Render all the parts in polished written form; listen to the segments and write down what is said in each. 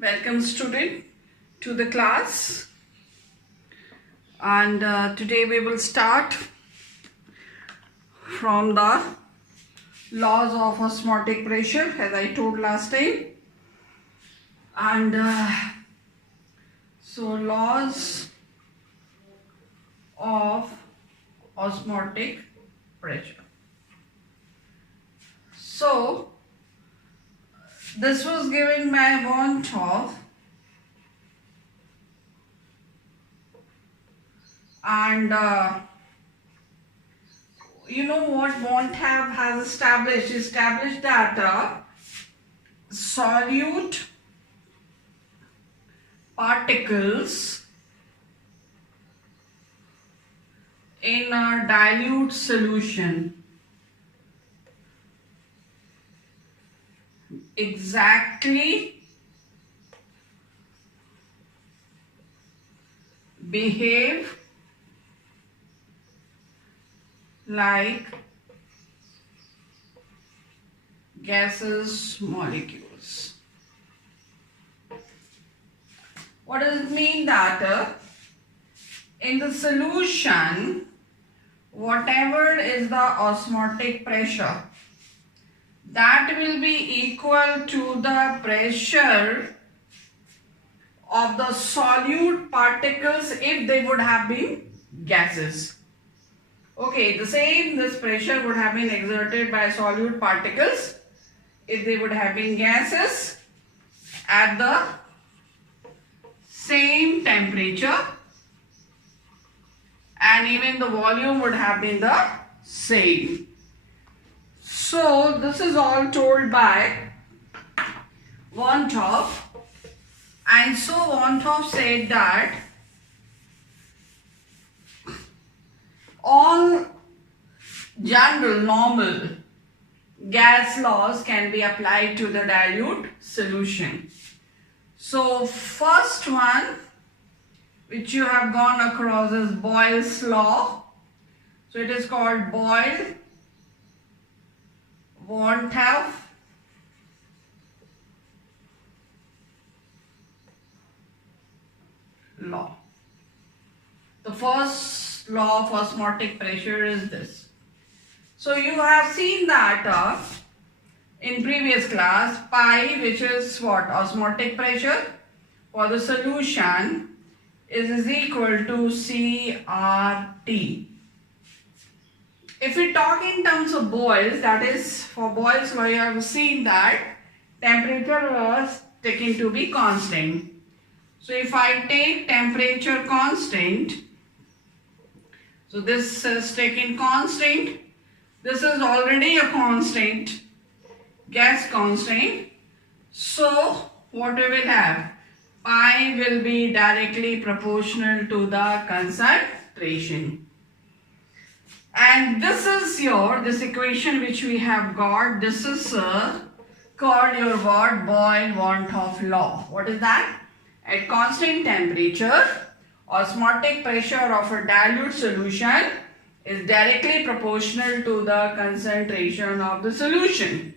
Welcome student to the class, and today we will start from the laws of osmotic pressure as I told last time. And so laws of osmotic pressure. So this was given by want of, and you know what want have has established that solute particles in a dilute solution exactly behave like gaseous molecules. What does it mean? That in the solution, whatever is the osmotic pressure, that will be equal to the pressure of the solute particles if they would have been gases. Okay, this pressure would have been exerted by solute particles if they would have been gases at the same temperature, and even the volume would have been the same. So this is all told by want of, and so want of said that all general normal gas laws can be applied to the dilute solution. So first one which you have gone across is Boyle's law. So it is called Boyle want of law. The first law of osmotic pressure is this. So you have seen that in previous class, pi, which is what? Osmotic pressure for the solution is equal to CRT. If we talk in terms of Boyle's, that is for Boyle's law, you have seen that temperature was taken to be constant. So if I take temperature constant, so this is taken constant, this is already a constant, gas constant. So what we will have? Pi will be directly proportional to the concentration. And this is this equation which we have got, this is called your what? Boyle want of law. What is that? At constant temperature, osmotic pressure of a dilute solution is directly proportional to the concentration of the solution.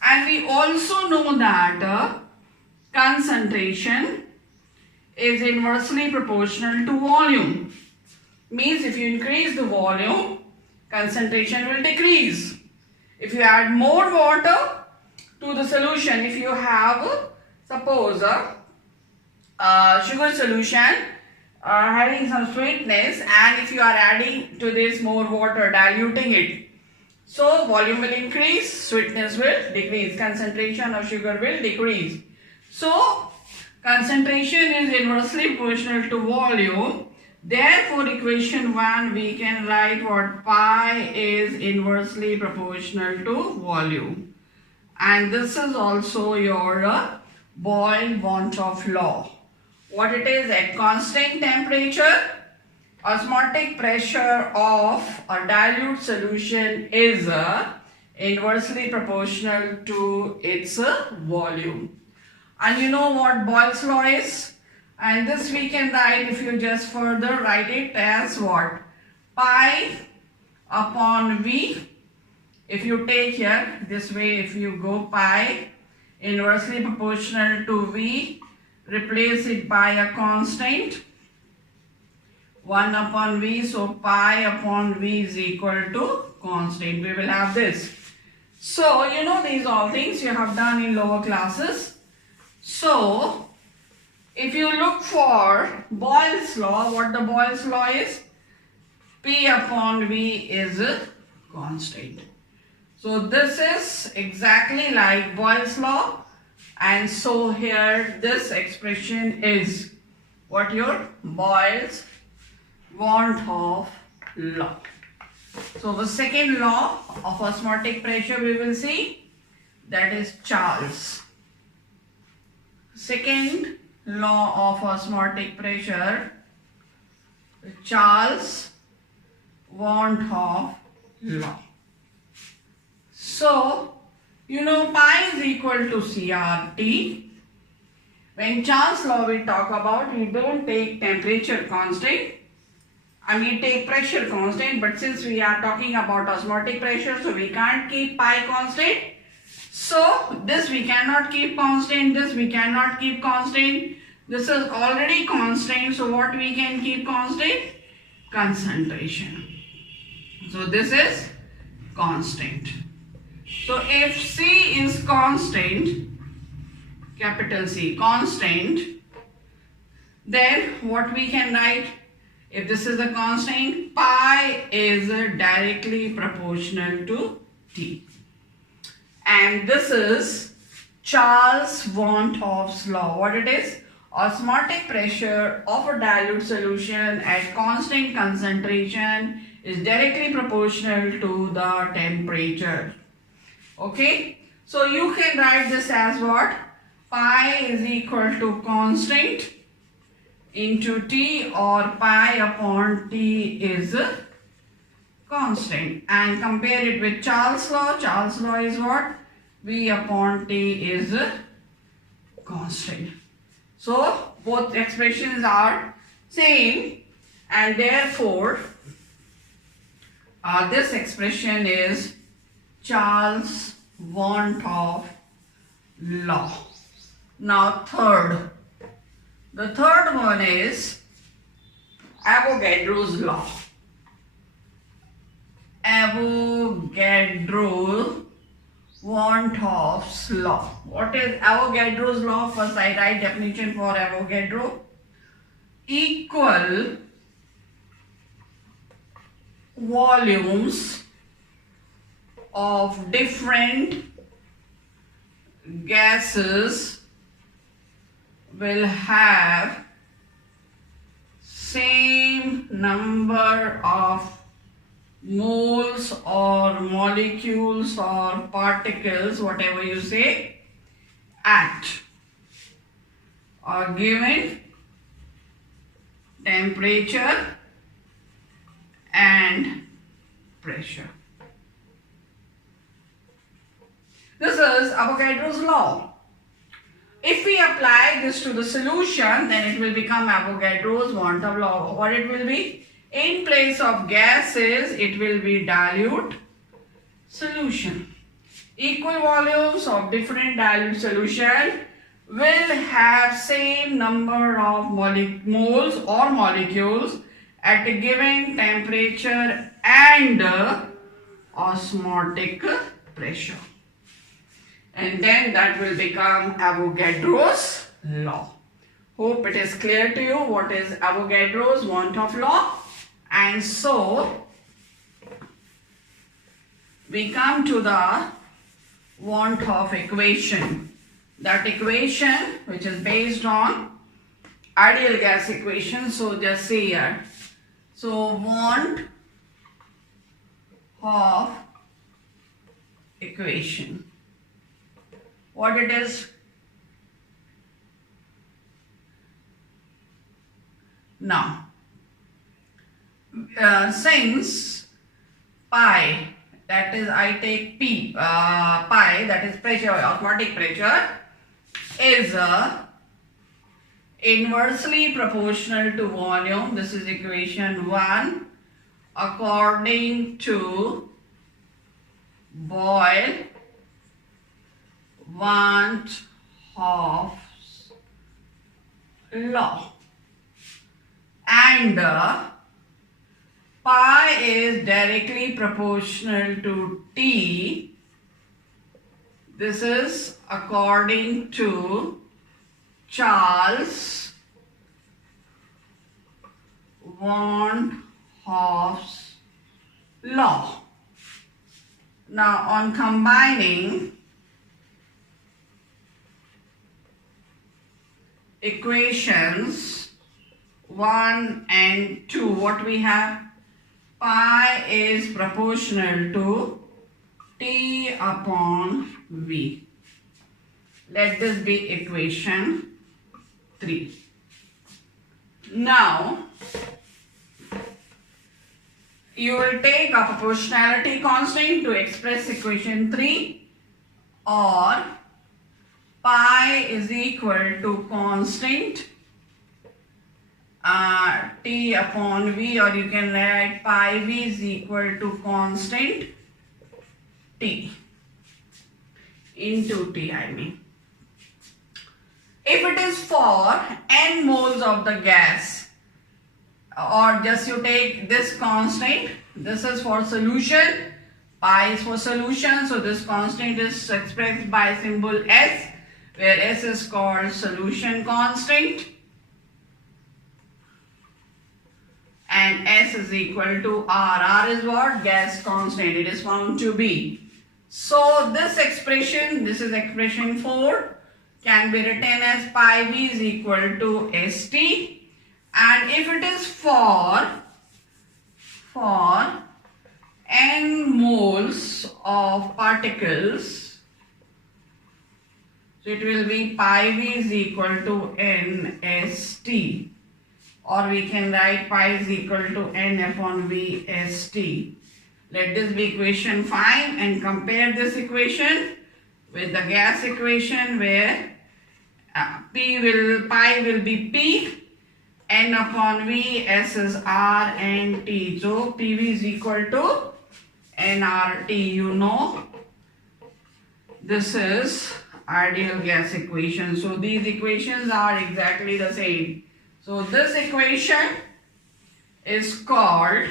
And we also know that concentration is inversely proportional to volume. Means if you increase the volume, concentration will decrease. If you add more water to the solution, if you have suppose a sugar solution having some sweetness, and if you are adding to this more water, diluting it, so volume will increase, sweetness will decrease, concentration of sugar will decrease. So concentration is inversely proportional to volume. Therefore equation 1 we can write what? Pi is inversely proportional to volume. And this is also your Boyle want of law. What it is? At constant temperature, osmotic pressure of a dilute solution is inversely proportional to its volume. And you know what Boyle's law is? And this we can write, if you just further write it as what? Pi upon V. If you take here this way, if you go pi inversely proportional to V, replace it by a constant 1 upon V, so pi upon V is equal to constant. We will have this. So you know these all things you have done in lower classes. So if you look for Boyle's law, what the Boyle's law is? P upon V is a constant. So this is exactly like Boyle's law, and so here this expression is what your Boyle's want of law. So the second law of osmotic pressure we will see, that is Charles. Second law of osmotic pressure, Charles want of law. So you know pi is equal to CRT. When Charles law we talk about, we don't take temperature constant. We take pressure constant, but since we are talking about osmotic pressure, so we can't keep pi constant. So this we cannot keep constant, this we cannot keep constant. This is already constant, so what we can keep constant? Concentration. So this is constant. So if C is constant, capital C, constant, then what we can write? If this is a constant, pi is directly proportional to T. And this is Charles van 't Hoff's law. What it is? Osmotic pressure of a dilute solution at constant concentration is directly proportional to the temperature. Okay? So you can write this as what? Pi is equal to constant into T, or pi upon T is constant, and compare it with Charles law. Charles law is what? V upon T is constant. So both expressions are same, and therefore this expression is Charles van 't Hoff law. Now the third one is Avogadro's law. Avogadro van 't Hoff's law. What is Avogadro's law? First I write definition for Avogadro. Equal volumes of different gases will have same number of moles or molecules or particles, whatever you say, at a given temperature and pressure. This is Avogadro's law. If we apply this to the solution, then it will become Avogadro's van 't Hoff law. What it will be? In place of gases, it will be dilute solution. Equal volumes of different dilute solution will have same number of moles or molecules at a given temperature and osmotic pressure. And then that will become Avogadro's law. Hope it is clear to you what is Avogadro's van 't Hoff law. And so we come to the van 't Hoff equation. That equation which is based on ideal gas equation. So just say here. So van 't Hoff equation. What it is? Now, since pi, that is I take P, pi, that is pressure, osmotic pressure, is inversely proportional to volume. This is equation 1 according to Boyle Hoff's law, and pi is directly proportional to T. This is according to Charles von Hoff's law. Now on combining equations 1 and 2, what we have? Pi is proportional to T upon V. Let this be equation 3. Now you will take a proportionality constant to express equation 3, or pi is equal to constant T upon V, or you can write pi V is equal to constant T into T, I mean. If it is for n moles of the gas, or just you take this constant, this is for solution, pi is for solution, so this constant is expressed by symbol S, where S is called solution constant, and S is equal to R. R is what? Gas constant. It is found to be. So this expression, this is expression 4, can be written as pi V is equal to ST, and if it is for n moles of particles, so it will be pi V is equal to NST, or we can write pi is equal to N upon VST. Let this be equation 5 and compare this equation with the gas equation, where pi will be P, N upon V, S is R and T. So PV is equal to nRT. You know, this is ideal gas equation. So these equations are exactly the same. So this equation is called,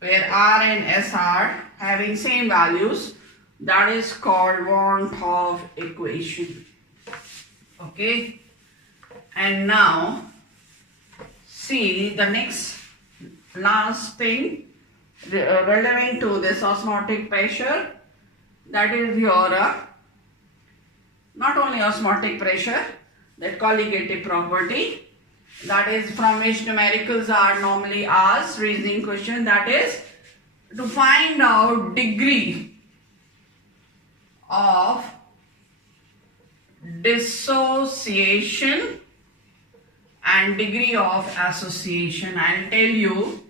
where R and S are having same values, that is called von Hoff equation. Okay, and now see the next last thing relevant to this osmotic pressure, that is your not only osmotic pressure, that colligative property, that is from which numericals are normally asked, reasoning question, that is to find out degree of dissociation and degree of association. I'll tell you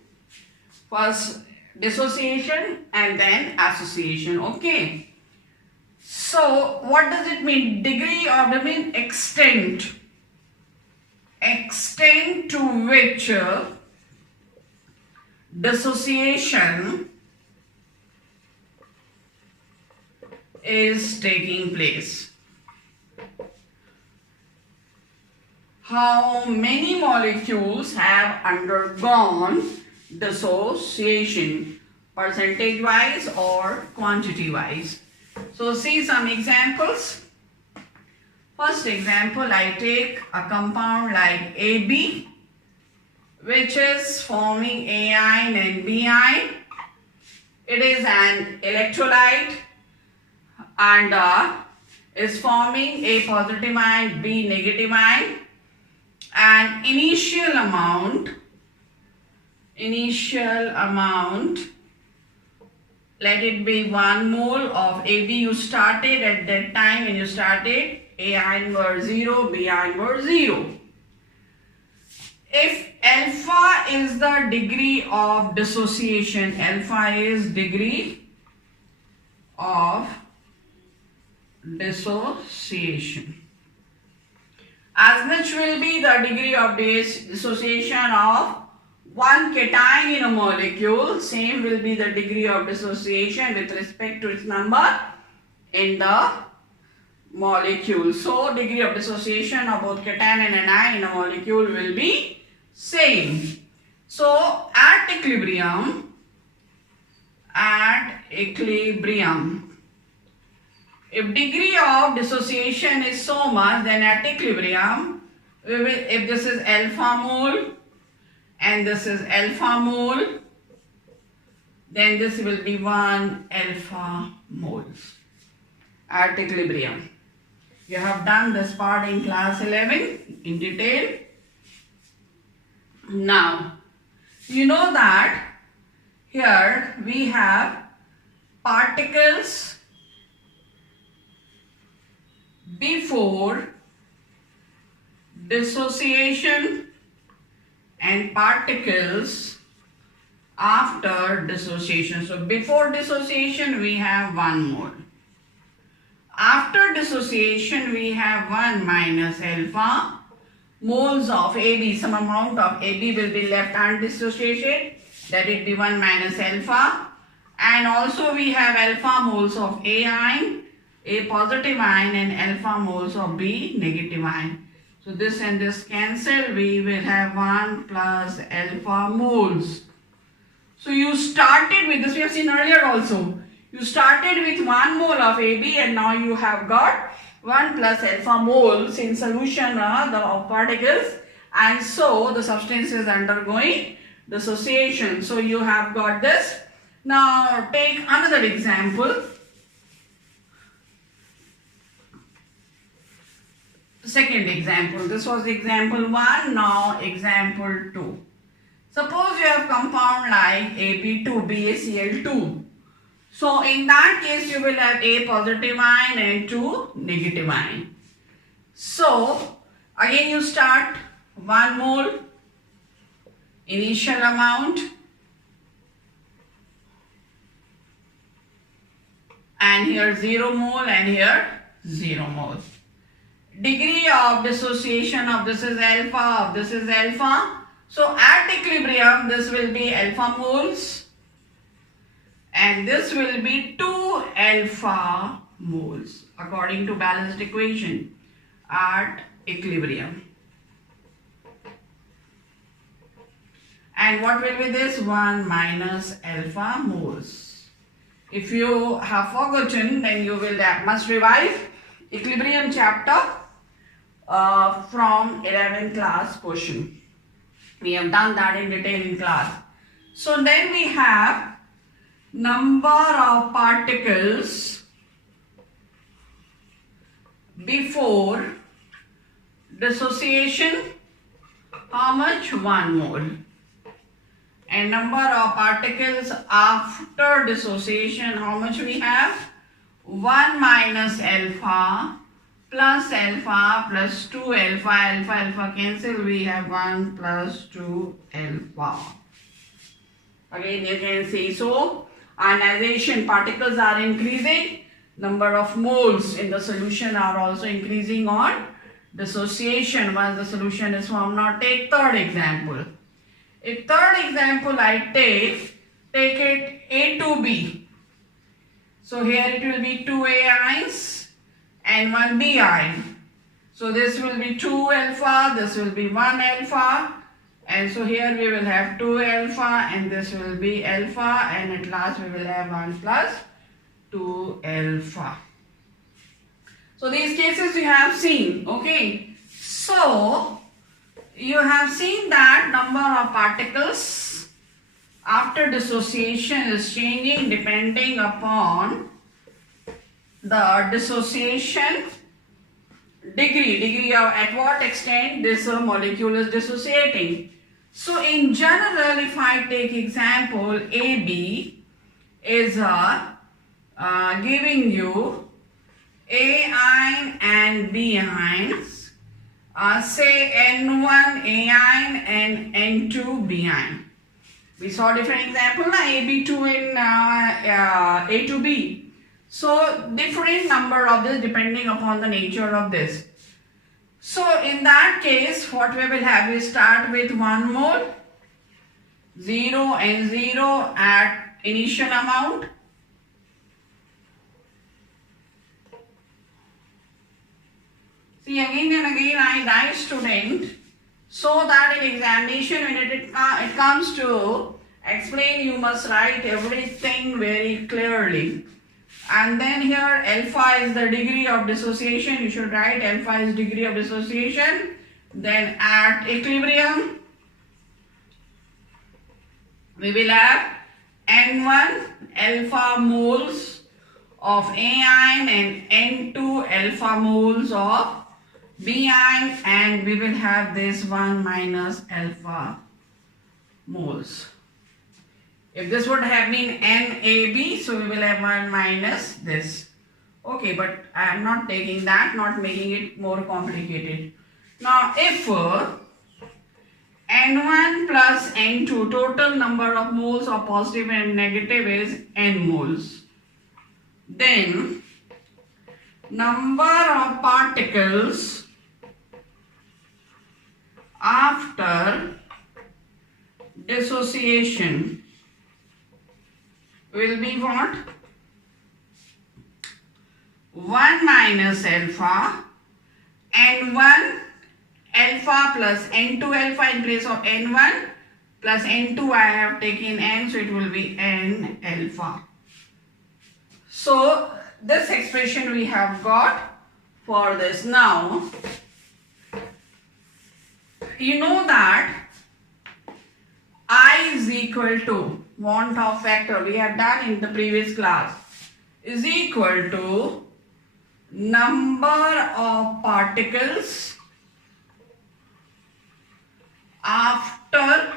first dissociation and then association. Okay, so what does it mean? Degree of the mean extent to which dissociation is taking place. How many molecules have undergone dissociation, percentage wise or quantity wise? So see some examples. First example, I take a compound like AB, which is forming anion and BiN. It is an electrolyte and is forming A positive ion, B negative ion, and initial amount, let it be 1 mole of AB. You started at that time when you started, anion were 0, BiN were 0. If alpha is the degree of dissociation, alpha is degree of dissociation, as much will be the degree of dissociation of one cation in a molecule, same will be the degree of dissociation with respect to its number in the molecule. So degree of dissociation of both cation and anion in a molecule will be same. So at equilibrium, if degree of dissociation is so much, then at equilibrium, if this is alpha mole and this is alpha mole, then this will be 1 alpha moles at equilibrium. You have done this part in class 11 in detail. Now, you know that here we have particles before dissociation and particles after dissociation. So before dissociation we have 1 mole. After dissociation we have 1 minus alpha moles of AB. Some amount of AB will be left undissociated, that it be 1 minus alpha. And also we have alpha moles of A ion, A positive ion, and alpha moles of B negative ion. So this and this cancel, we will have 1 plus alpha moles. So you started with this, we have seen earlier also. You started with 1 mole of AB and now you have got 1 plus alpha moles in solution of particles, and so the substance is undergoing dissociation. So you have got this. Now take another example. Second example. This was example 1, now example 2. Suppose you have compound like AB2, BaCl2. So in that case you will have A positive ion and 2 negative ion. So again you start 1 mole initial amount and here 0 mole and here 0 mole. Degree of dissociation of this is alpha, of this is alpha. So at equilibrium this will be alpha moles and this will be 2 alpha moles according to balanced equation at equilibrium. And what will be this? 1 minus alpha moles. If you have forgotten, then you will must revise equilibrium chapter from 11th class question. We have done that in detail in class. So then we have number of particles before dissociation, how much? 1 mole. And number of particles after dissociation, how much we have? 1 minus alpha plus alpha plus 2 alpha, alpha cancel, we have 1 plus 2 alpha. Again you can see, so ionization, particles are increasing, number of moles in the solution are also increasing on dissociation once the solution is formed. Now take third example. If third example I take it A to B. So here it will be 2 A ions and 1 B ion. So this will be 2 alpha, this will be 1 alpha, and so here we will have 2 alpha and this will be alpha, and at last we will have 1 plus 2 alpha. So these cases you have seen, okay. So you have seen that number of particles after dissociation is changing depending upon the dissociation degree of at what extent this molecule is dissociating. So in general, if I take example AB is giving you A ion and B ions, say N1 A ion and N2 B ion. We saw different example, AB2 and A to B. So different number of this depending upon the nature of this. So in that case, what we will have, we start with 1 mole, 0 and 0 at initial amount. See, again and again I write student, so that in examination when it comes to explain, you must write everything very clearly. And then here alpha is the degree of dissociation. You should write alpha is degree of dissociation. Then at equilibrium, we will have N1 alpha moles of A ion and N2 alpha moles of B ion, and we will have this 1 minus alpha moles. If this would have been NAB, so we will have 1 minus this. Okay, but I am not taking that, not making it more complicated. Now, if N1 plus N2, total number of moles of positive and negative is N moles, then number of particles after dissociation will be what? 1 minus alpha, N1 alpha plus N2 alpha in place of N1 plus N2 I have taken N, so it will be N alpha. So this expression we have got for this. Now, you know that I is equal to want of factor we have done in the previous class is equal to number of particles after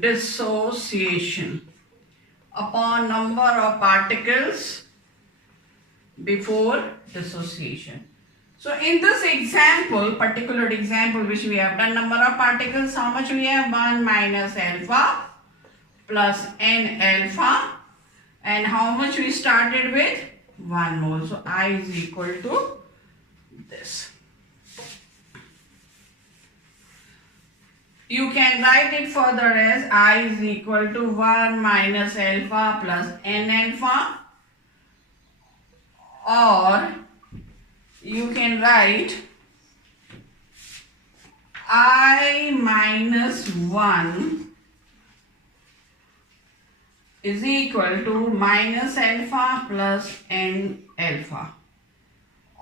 dissociation upon number of particles before dissociation. So in this example, particular example which we have done, number of particles, how much we have? 1 minus alpha plus N alpha, and how much we started with? 1 mole. So I is equal to this. You can write it further as I is equal to 1 minus alpha plus N alpha, or you can write I minus 1 is equal to minus alpha plus N alpha,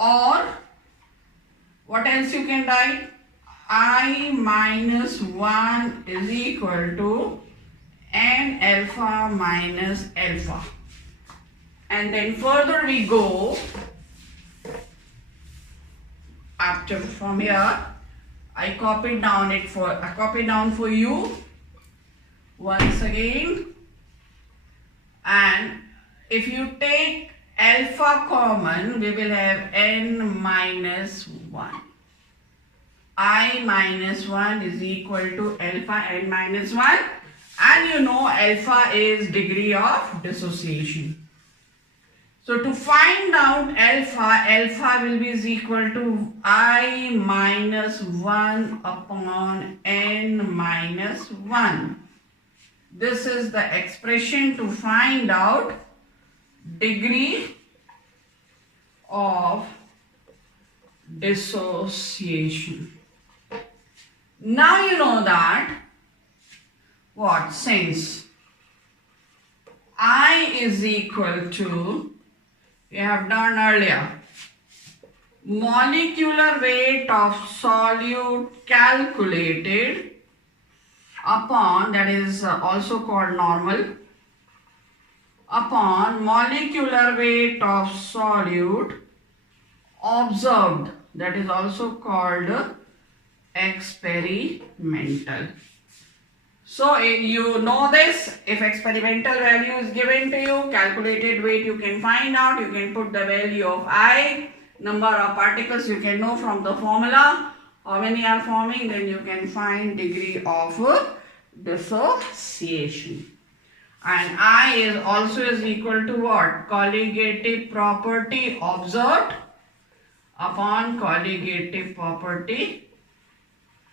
or what else you can write? I minus 1 is equal to N alpha minus alpha. And then further we go, after from here I copied down for you once again, and if you take alpha common, we will have N minus 1. I minus 1 is equal to alpha N minus 1, and you know alpha is degree of dissociation. So to find out alpha will be is equal to I minus 1 upon N minus 1. This is the expression to find out degree of dissociation. Now you know that what? Since I is equal to, we have done earlier, molecular weight of solute calculated upon, that is also called normal, upon molecular weight of solute observed, that is also called experimental. So you know this, if experimental value is given to you, calculated weight you can find out, you can put the value of I, number of particles you can know from the formula, how many are forming, then you can find degree of dissociation. And I is also is equal to what? Colligative property observed upon colligative property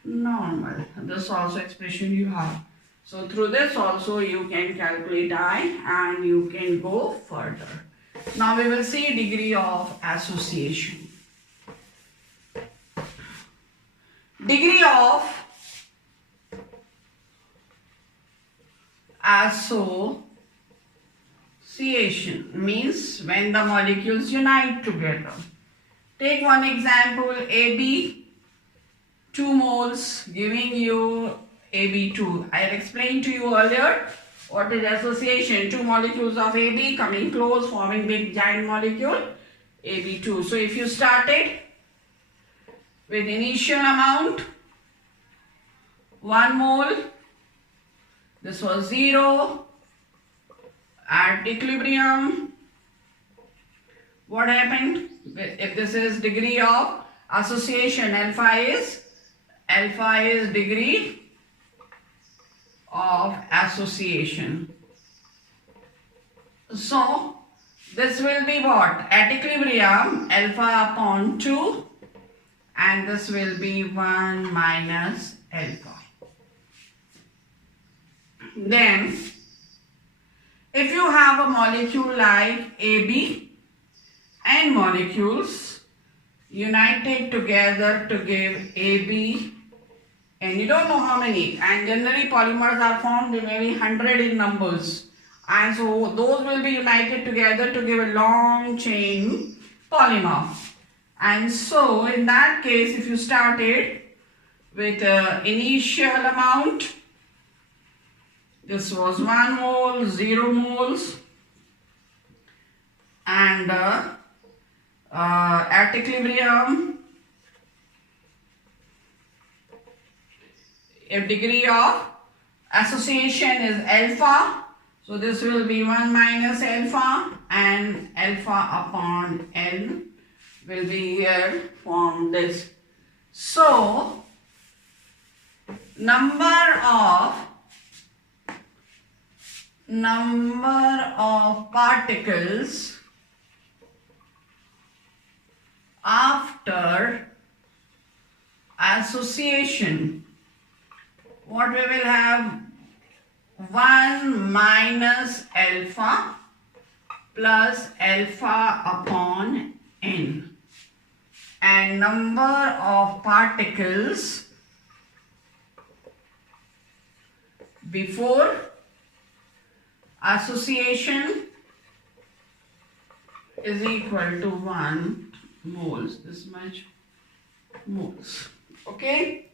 normal. This also expression you have. So through this also you can calculate I and you can go further. Now we will see degree of association. Degree of association means when the molecules unite together. Take one example, AB, 2 moles, giving you AB2. I had explained to you earlier what is association. 2 molecules of AB coming close, forming big giant molecule, AB2. So if you started with initial amount 1 mole, this was 0, at equilibrium, what happened? If this is degree of association, alpha is degree of association. So this will be what? At equilibrium, alpha upon 2, and this will be 1 minus alpha. Then if you have a molecule like AB, and molecules united together to give AB, and you don't know how many, and generally polymers are formed, they may be 100 in numbers, and so those will be united together to give a long chain polymer. And so in that case, if you started with initial amount, this was 1 mole, 0 moles, and at equilibrium, if degree of association is alpha, so this will be 1 minus alpha, and alpha upon N will be here from this. So number of particles after association, what we will have, 1 minus alpha plus alpha upon N, and number of particles before association is equal to 1 moles, this much moles. Okay,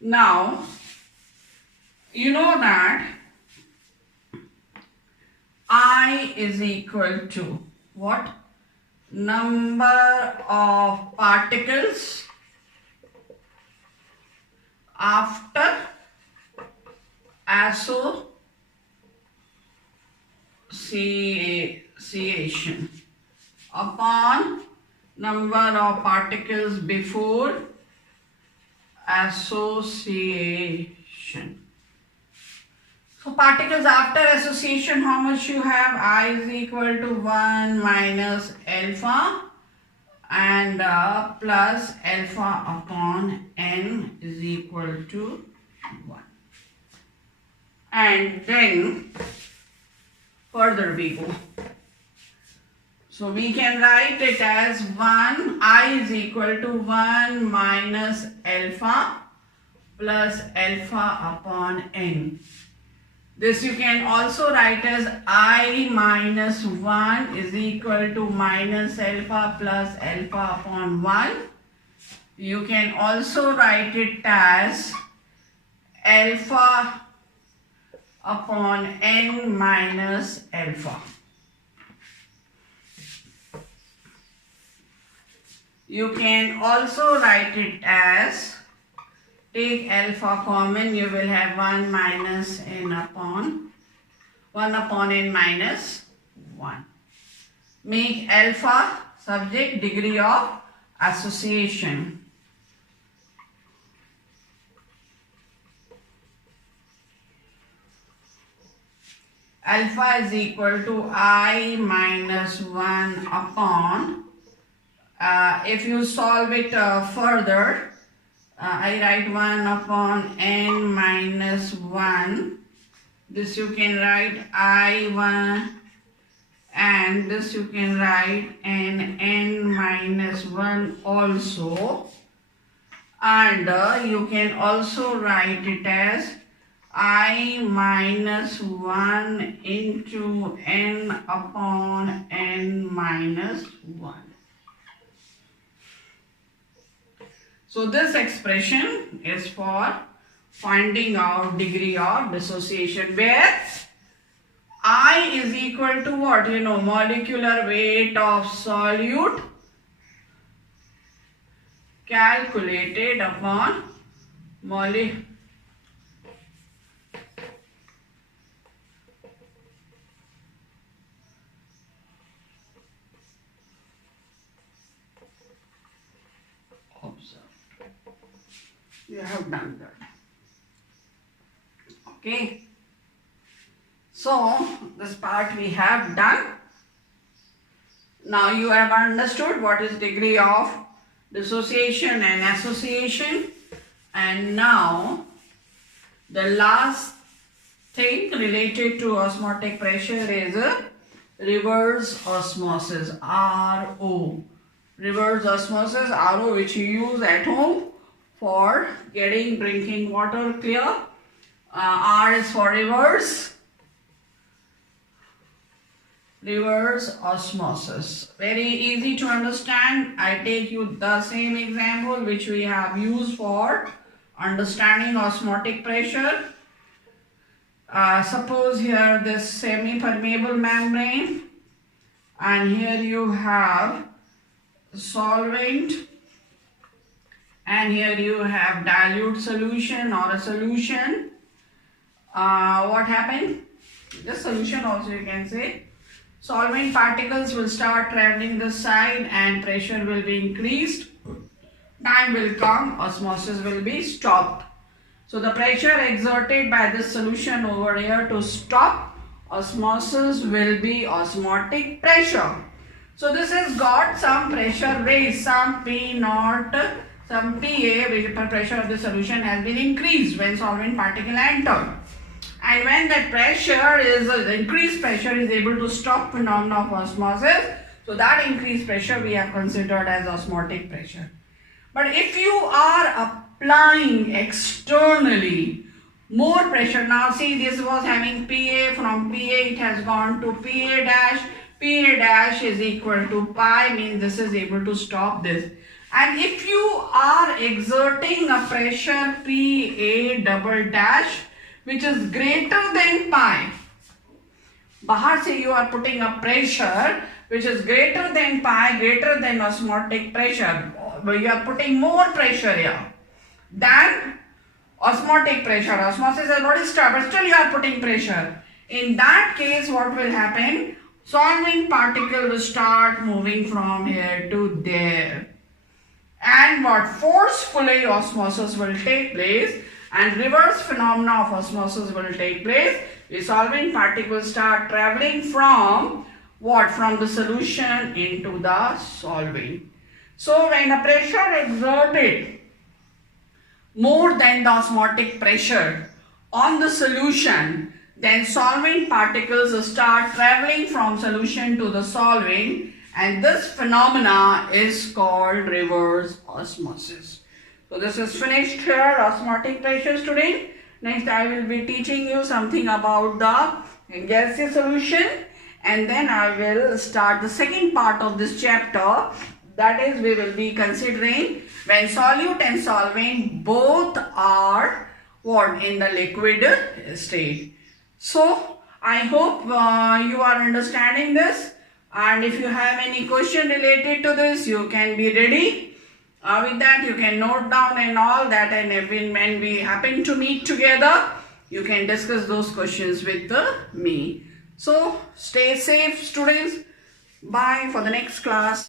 now you know that I is equal to what? Number of particles after association upon number of particles before association. So particles after association, how much you have? I is equal to 1 minus alpha and plus alpha upon N is equal to 1. And then further we go. So we can write it as 1, I is equal to 1 minus alpha plus alpha upon N. This you can also write as I minus 1 is equal to minus alpha plus alpha upon 1. You can also write it as alpha upon N minus alpha. You can also write it as, take alpha common, you will have 1 minus N upon 1 upon N minus 1. Make alpha subject degree of association. Alpha is equal to I minus 1 upon, if you solve it further, I write 1 upon N minus 1. This you can write I1, and this you can write N minus 1 also. and you can also write it as I minus 1 into n upon n minus 1. So this expression is for finding out degree of dissociation, where I is equal to what? You know, molecular weight of solute calculated upon you have done that. Okay. So this part we have done. Now you have understood what is degree of dissociation and association, and now the last thing related to osmotic pressure is a reverse osmosis, RO. Reverse osmosis, RO, which you use at home for getting drinking water clear. R is for reverse osmosis. Very easy to understand. I take you the same example which we have used for understanding osmotic pressure. Suppose here this semi-permeable membrane, and here you have solvent, and here you have dilute solution or a solution. What happened? This solution also you can say. Solvent particles will start traveling this side and pressure will be increased. Time will come, osmosis will be stopped. So the pressure exerted by this solution over here to stop osmosis will be osmotic pressure. So this has got some pressure raised, some P naught, some PA, which the pressure of the solution has been increased when solvent particle entered. And when that pressure is, increased pressure is able to stop phenomena of osmosis, so that increased pressure we have considered as osmotic pressure. But if you are applying externally more pressure, now see this was having PA, from PA it has gone to PA dash, PA dash is equal to pi, means this is able to stop this. And if you are exerting a pressure PA double dash, which is greater than pi, bahar se you are putting a pressure which is greater than pi, greater than osmotic pressure, but you are putting more pressure here than osmotic pressure. Osmosis has already stopped, but still you are putting pressure. In that case, what will happen? Solvent particle will start moving from here to there, and what? Forcefully osmosis will take place, and reverse phenomena of osmosis will take place. The solvent particles start traveling from what? From the solution into the solvent. So when the pressure exerted more than the osmotic pressure on the solution, then solvent particles start traveling from solution to the solvent, and this phenomena is called reverse osmosis. So this is finished here, osmotic pressure, student. Next I will be teaching you something about the gaseous solution, and then I will start the second part of this chapter. That is, we will be considering when solute and solvent both are what? In the liquid state. So I hope you are understanding this, and if you have any question related to this, you can be ready. With that, you can note down and all that, and when we happen to meet together, you can discuss those questions with me. So stay safe, students. Bye for the next class.